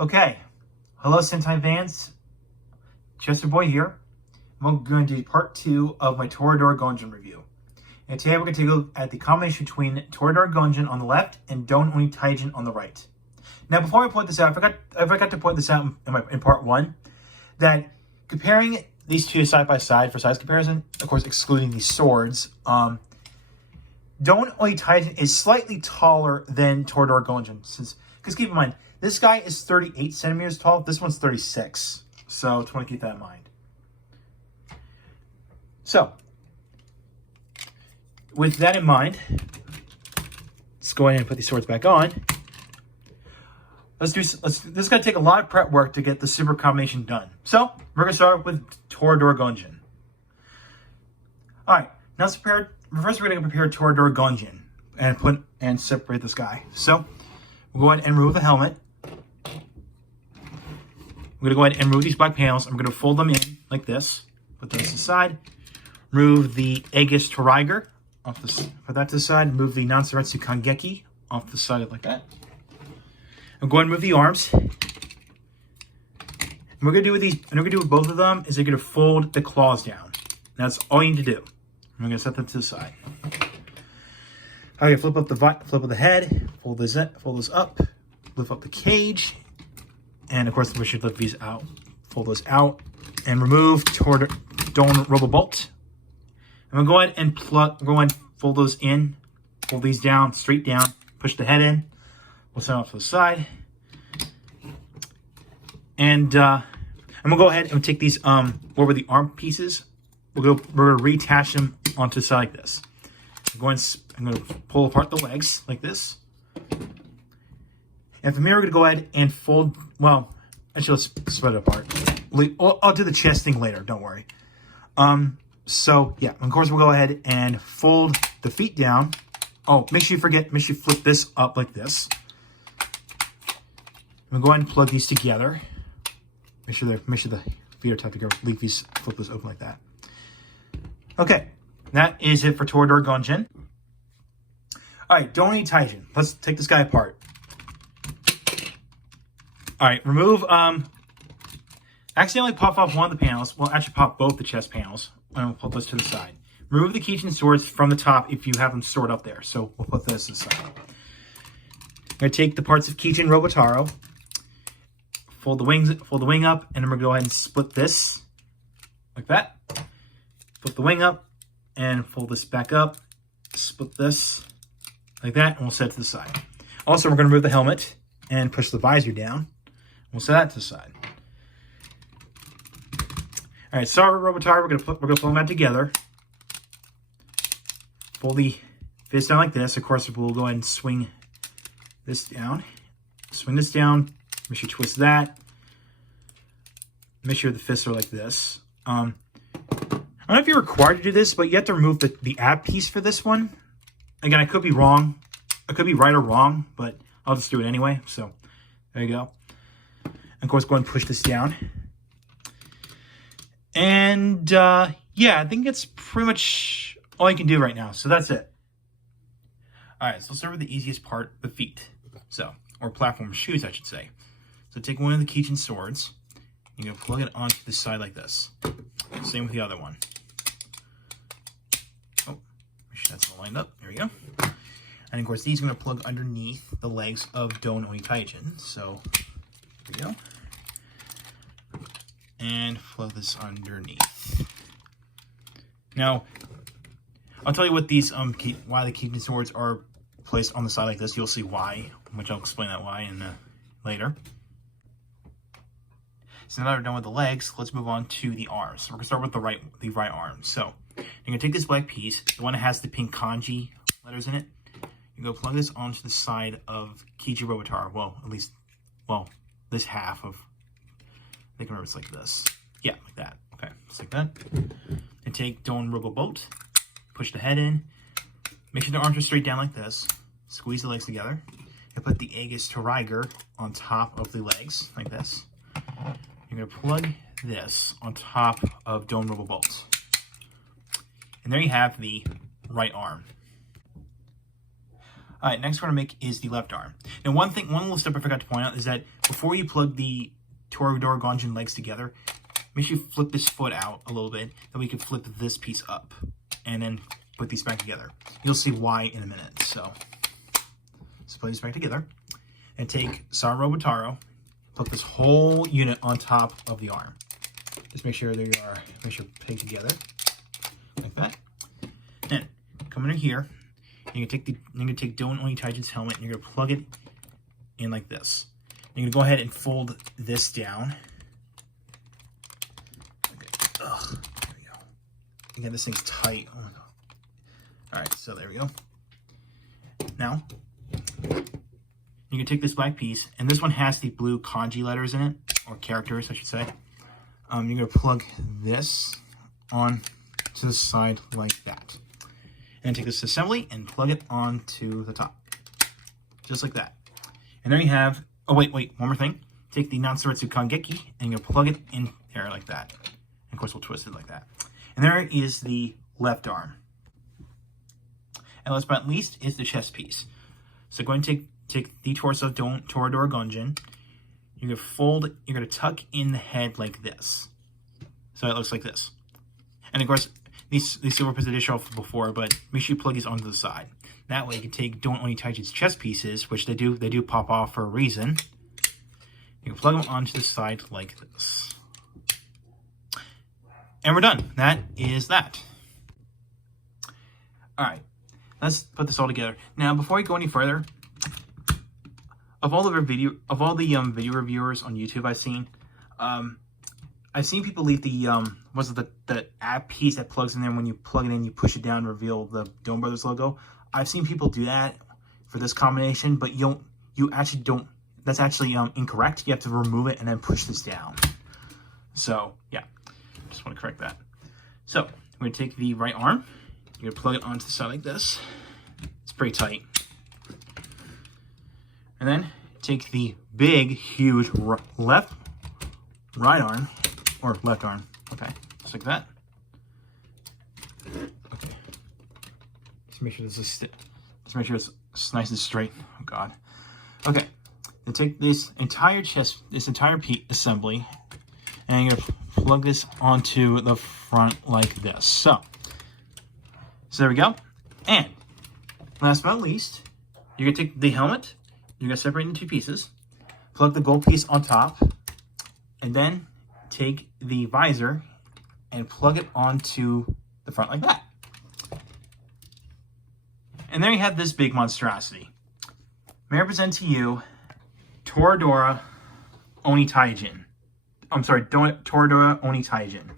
Okay, hello Sentai fans, Chester Boy here. I'm going to do part 2 of my ToraDoraGonJin review. And today we're going to take a look at the combination between ToraDoraGonJin on the left and Donbrothers OniTaijin on the right. Now before I point this out, I forgot to point this out in part 1, that comparing these two side by side for size comparison, of course excluding these swords, Donbrothers OniTaijin is slightly taller than ToraDoraGonJin, because keep in mind, this guy is 38 centimeters tall. This one's 36. So, just want to keep that in mind. So, with that in mind, let's go ahead and put these swords back on. This is going to take a lot of prep work to get the super combination done. So, we're going to start with ToraDoraGonJin. Alright, now first we're going to prepare ToraDoraGonJin and separate this guy. So, we'll go ahead and remove the helmet. We're going to go ahead and remove these black panels. I'm going to fold them in like this. Put those aside. Remove the Aegis Toriger off the, put that to the side. Move the Nansaretsu Kangeki off the side like that. I'm going to move the arms. And what we're going to do with these, and what we're going to do with both of them is we're going to fold the claws down. That's all you need to do. I'm going to set them to the side. Okay, flip up the head, fold those up, lift up the cage, and of course we should lift these out, fold those out, and remove ToraDoraGonJin. I'm gonna go ahead and fold those in, fold these down, straight down, push the head in. We'll set them off to the side, and I'm gonna go ahead and take these over the arm pieces. We're gonna reattach them onto the side like this. I'm going to pull apart the legs like this. And from here, we're going to go ahead and fold, well, actually, let's spread it apart. I'll do the chest thing later, don't worry. So, yeah, of course, we'll go ahead and fold the feet down. Oh, make sure you flip this up like this. I'm going to go ahead and plug these together. Make sure the feet are tight together. Flip this open like that. Okay. That is it for ToraDoraGonJin. Alright, Donbrothers OniTaijin. Let's take this guy apart. Alright, remove, accidentally pop off one of the panels. Well, actually pop both the chest panels. And we'll put those to the side. Remove the keychain swords from the top if you have them stored up there. So we'll put this aside. I'm going to take the parts of keychain Avataro, fold the wing up, and then we're going to go ahead and split this like that. Flip the wing up. And fold this back up, split this like that, and we'll set it to the side. Also, we're going to remove the helmet and push the visor down. We'll set that to the side. All right, sorry, Avataro, we're going to pull them out together. Fold the fist down like this. Of course, we'll go ahead and swing this down. Swing this down. Make sure you twist that. Make sure the fists are like this. I don't know if you're required to do this, but you have to remove the ab piece for this one. Again, I could be wrong. I could be right or wrong, but I'll just do it anyway. So, there you go. And of course, go ahead and push this down. And, yeah, I think it's pretty much all you can do right now. So, that's it. Alright, so let's start with the easiest part, the feet. So, or platform shoes, I should say. So, take one of the keychain swords. You're going to plug it onto the side like this. Same with the other one. That's all lined up. There we go. And of course, these are going to plug underneath the legs of Donbrothers OniTaijin. So, there we go. And plug this underneath. Now, I'll tell you what these why the keychain swords are placed on the side like this. You'll see why, which I'll explain that why in later. So now that we're done with the legs, let's move on to the arms. So we're going to start with the right arm. So, you're going to take this black piece, the one that has the pink kanji letters in it. You're going to plug this onto the side of Kiji Avataro. Well, at least, this half of, I think remember it's like this. Yeah, like that. Okay, just like that. And take Donbrothers, push the head in. Make sure the arms are straight down like this. Squeeze the legs together. And put the Aegis Toriger on top of the legs, like this. You're going to plug this on top of Donbrothers. And there you have the right arm. All right, next we're gonna make is the left arm. Now, one little step I forgot to point out is that before you plug the ToraDoraGonJin legs together, make sure you flip this foot out a little bit, then we can flip this piece up, and then put these back together. You'll see why in a minute. So, let's put these back together, and take Avataro, put this whole unit on top of the arm. Just make sure they are, peg together, like that. Then, come in here, and you're gonna take Donbrothers OniTaijin's helmet, and you're gonna plug it in like this. You're gonna go ahead and fold this down. Okay. Ugh, there we go. Again, this thing's tight. Oh my god. Alright, so there we go. Now, you can take this black piece, and this one has the blue kanji letters in it, or characters, I should say. You're gonna plug this on to the side like that. And take this assembly and plug it onto the top. Just like that. And there you have, oh wait, one more thing. Take the Nansaretsu Kangeki and you're gonna plug it in there like that. And of course we'll twist it like that. And there is the left arm. And last but not least is the chest piece. So go ahead and take the torso of ToraDoraGonJin. You're gonna tuck in the head like this. So it looks like this. And of course, these silver pieces I did show off before, but make sure you plug these onto the side. That way you can take Donbrothers OniTaijin's chest pieces, which they do pop off for a reason. You can plug them onto the side like this. And we're done. That is that. Alright, let's put this all together. Now, before we go any further, of all the video reviewers on YouTube I've seen people leave the the app piece that plugs in there. When you plug it in, you push it down, reveal the Donbrothers logo. I've seen people do that for this combination, but you actually don't. That's actually incorrect. You have to remove it and then push this down. So yeah, just want to correct that. So we're gonna take the right arm. You're gonna plug it onto the side like this. It's pretty tight. And then take the big, huge right arm, or left arm. Okay, just like that. Okay. Just make sure this is just make sure it's nice and straight. Oh God. Okay. Then take this entire assembly, and you're gonna plug this onto the front like this. So there we go. And last but not least, you're gonna take the helmet. You're gonna separate it into two pieces. Plug the gold piece on top, and then take the visor and plug it onto the front like that. And there you have this big monstrosity. May I present to you ToraDora OniTaijin. I'm sorry, ToraDora OniTaijin.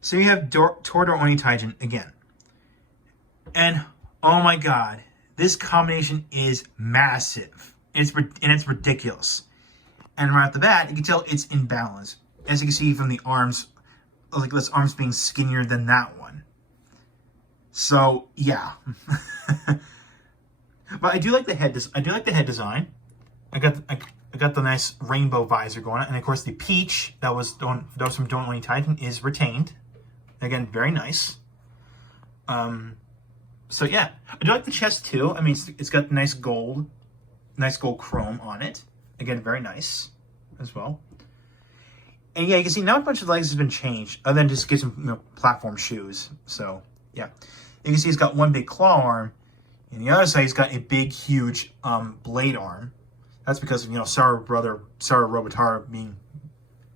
So you have ToraDora OniTaijin again. And oh my god, this combination is massive. It's ridiculous. And right off the bat, you can tell it's in balance. As you can see from the arms, like this arm's being skinnier than that one. So yeah. But I do like the head. I do like the head design. I got the nice rainbow visor going on, and of course the peach that was from Donbrothers OniTaijin is retained. Again, very nice. So yeah, I do like the chest too. I mean, it's got nice gold chrome on it. Again, very nice as well. And yeah, you can see not a bunch of the legs has been changed, other than just get some platform shoes. So yeah, you can see he's got one big claw arm, and the other side he's got a big, huge blade arm. That's because of Avataro being,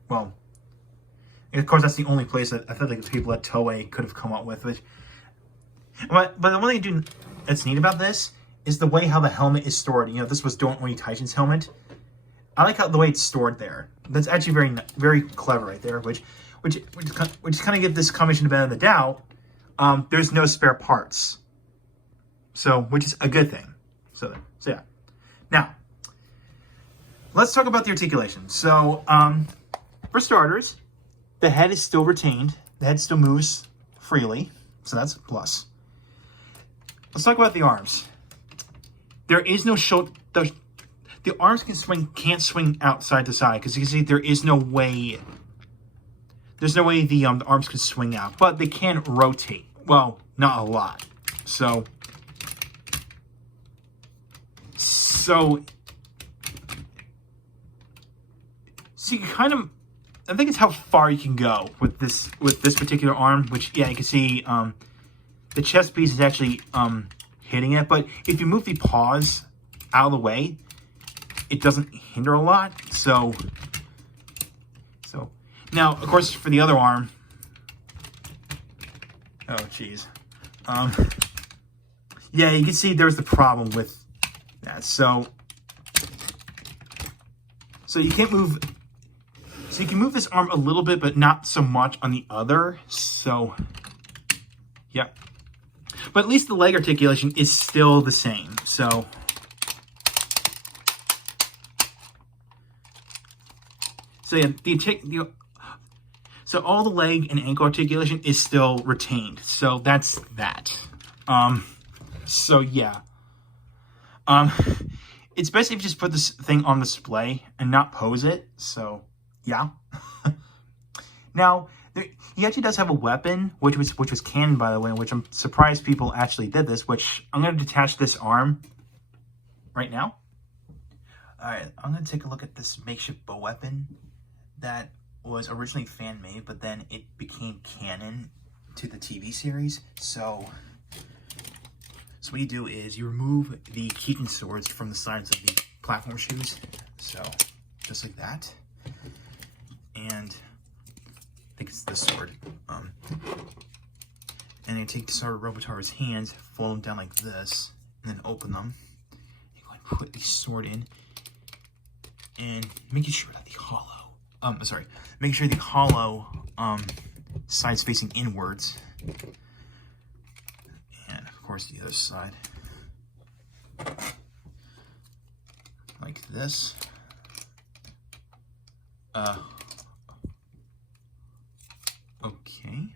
well, and of course that's the only place that I feel like the people at Toei could have come up with. But the one thing that's neat about this is the way how the helmet is stored. You know, this was Donbrothers OniTaijin's helmet. I like how the way it's stored there. That's actually very, very clever right there. Which kind of give this combination the benefit of the doubt. There's no spare parts, so which is a good thing. So yeah. Now let's talk about the articulation. So for starters, the head is still retained. The head still moves freely, so that's a plus. Let's talk about the arms. There is no shoulder. The arms can't swing out side to side, because you can see there is no way. There's no way the arms can swing out, but they can rotate. Well, not a lot. So So you can kind of, I think it's how far you can go with this particular arm, which, yeah, you can see the chest piece is actually hitting it, but if you move the paws out of the way, it doesn't hinder a lot. So now, of course, for the other arm, oh geez, yeah, you can see there's the problem with that. So you can't move. So you can move this arm a little bit, but not so much on the other. So, yeah. But at least the leg articulation is still the same. So yeah, so all the leg and ankle articulation is still retained. So that's that. So yeah. It's best if you just put this thing on display and not pose it. So yeah. Now, he actually does have a weapon, which was canon, by the way, which I'm surprised people actually did this, which I'm going to detach this arm right now. All right, I'm going to take a look at this makeshift bow weapon that was originally fan-made, but then it became canon to the TV series. So what you do is you remove the Kijin swords from the sides of the platform shoes. So just like that. And I think it's this sword. And you take the sword of Robotara's hands, fold them down like this, and then open them. You go and put the sword in, and making sure that the hollow, making sure the hollow side's facing inwards, and of course the other side, like this. Okay.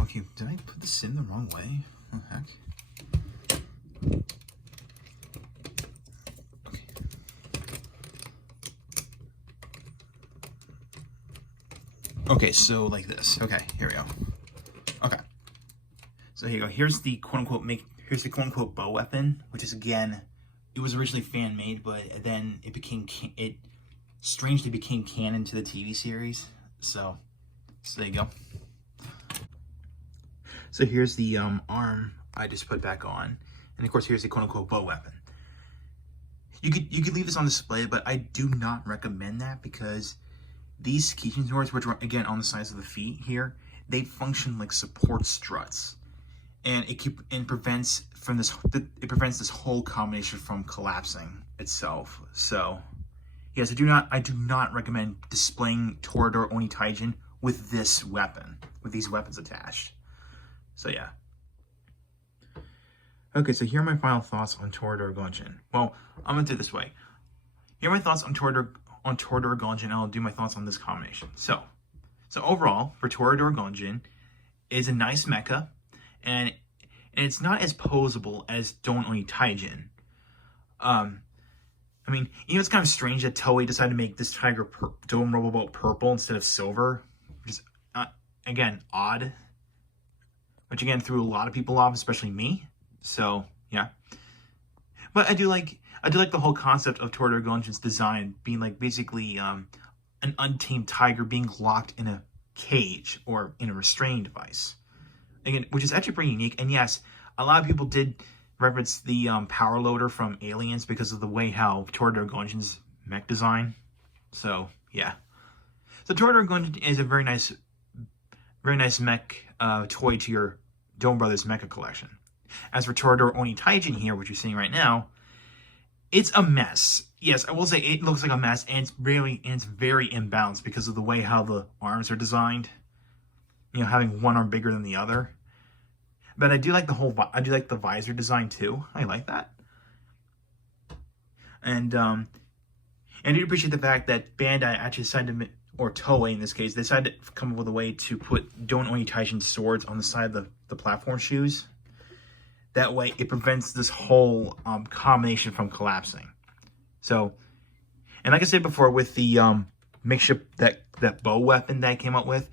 Okay, did I put this in the wrong way? What the heck? Okay. Okay, so like this. Okay, here we go. Okay. So here you go. Here's the quote-unquote bow weapon, which is, again, it was originally fan-made, but then it strangely became canon to the TV series. So there you go. So here's the arm I just put back on, and of course here's the quote-unquote bow weapon. You could leave this on display, but I do not recommend that because these Kijin swords, which are again on the sides of the feet here, they function like support struts. And it prevents this whole combination from collapsing itself. So yes, I do not recommend displaying ToraDora OniTaijin with this weapon, with these weapons attached. So yeah. Okay, so here are my final thoughts on ToraDoraGonJin. Well, I'm gonna do it this way. Here are my thoughts on ToraDoraGonJin, and I'll do my thoughts on this combination. So overall, for ToraDoraGonJin, is a nice mecha. And it's not as posable as Don OniTaijin. I mean, it's kind of strange that Toei decided to make this tiger Dome Roboboat purple instead of silver, which is again odd. Which again threw a lot of people off, especially me. So yeah, but I do like the whole concept of ToraDoraGonJin's design being like basically an untamed tiger being locked in a cage or in a restraining device. Again, which is actually pretty unique. And yes, a lot of people did reference the power loader from Aliens because of the way how ToraDoraGonJin's mech design. So yeah, so ToraDoraGonJin is a very nice mech toy to your Donbrothers mecha collection. As for ToraDora OniTaijin here, which you're seeing right now, it's a mess. Yes, I will say it looks like a mess, and it's very imbalanced because of the way how the arms are designed. Having one arm bigger than the other. But I do like the visor design too. I like that. And I do appreciate the fact that Bandai actually decided to, or Toei in this case, they decided to come up with a way to put Don OniTaijin swords on the side of the platform shoes. That way it prevents this whole combination from collapsing. So, and like I said before, with the makeshift, that bow weapon that I came up with,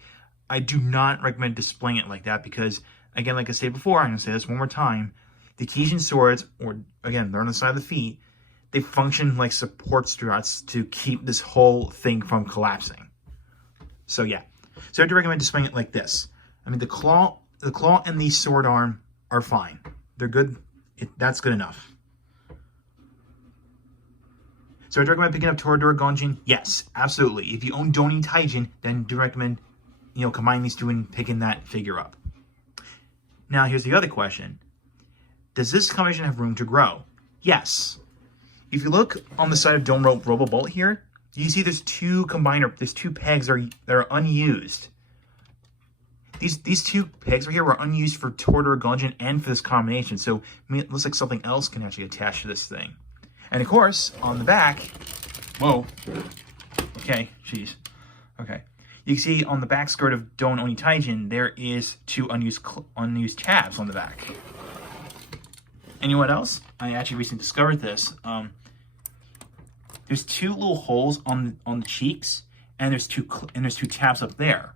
I do not recommend displaying it like that because, again, like I said before, I'm going to say this one more time, the Taijin swords, or again, they're on the side of the feet, they function like support struts to keep this whole thing from collapsing. So yeah, so I do recommend displaying it like this. I mean, the claw and the sword arm are fine. They're good. That's good enough. So I do recommend picking up ToraDoraGonJin. Yes, absolutely. If you own OniTaijin, then do recommend, combining these two and picking that figure up. Now, here's the other question. Does this combination have room to grow? Yes. If you look on the side of Robobolt here, you see there's two pegs that are unused. These two pegs right here were unused for ToraDoraGonJin and for this combination, so it looks like something else can actually attach to this thing. And of course, on the back, whoa, okay, jeez, okay. You can see on the back skirt of ToraDora OniTaijin, there is two unused tabs on the back. And you know what else? I actually recently discovered this. There's two little holes on the cheeks, and there's two tabs up there.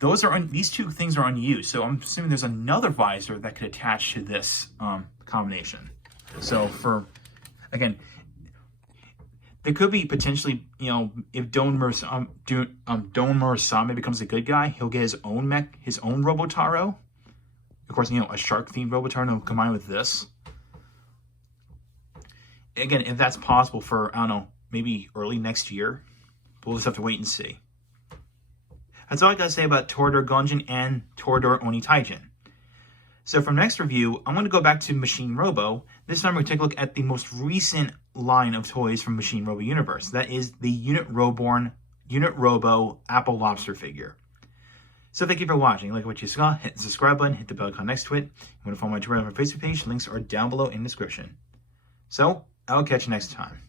These two things are unused, so I'm assuming there's another visor that could attach to this combination. So again, there could be potentially, if Don Murasame becomes a good guy, he'll get his own Robotaro. Of course, a shark-themed Robotaro combined with this. Again, if that's possible for, I don't know, maybe early next year, we'll just have to wait and see. That's all I gotta say about ToraDoraGonJin and ToraDora OniTaijin. So for next review, I'm going to go back to Machine Robo. This time we're going to take a look at the most recent line of toys from Machine Robo Universe. That is the Unit Robo Apple Lobster figure. So thank you for watching. Like what you saw, hit the subscribe button, hit the bell icon next to it. If you want to follow my Twitter and my Facebook page, links are down below in the description. So, I'll catch you next time.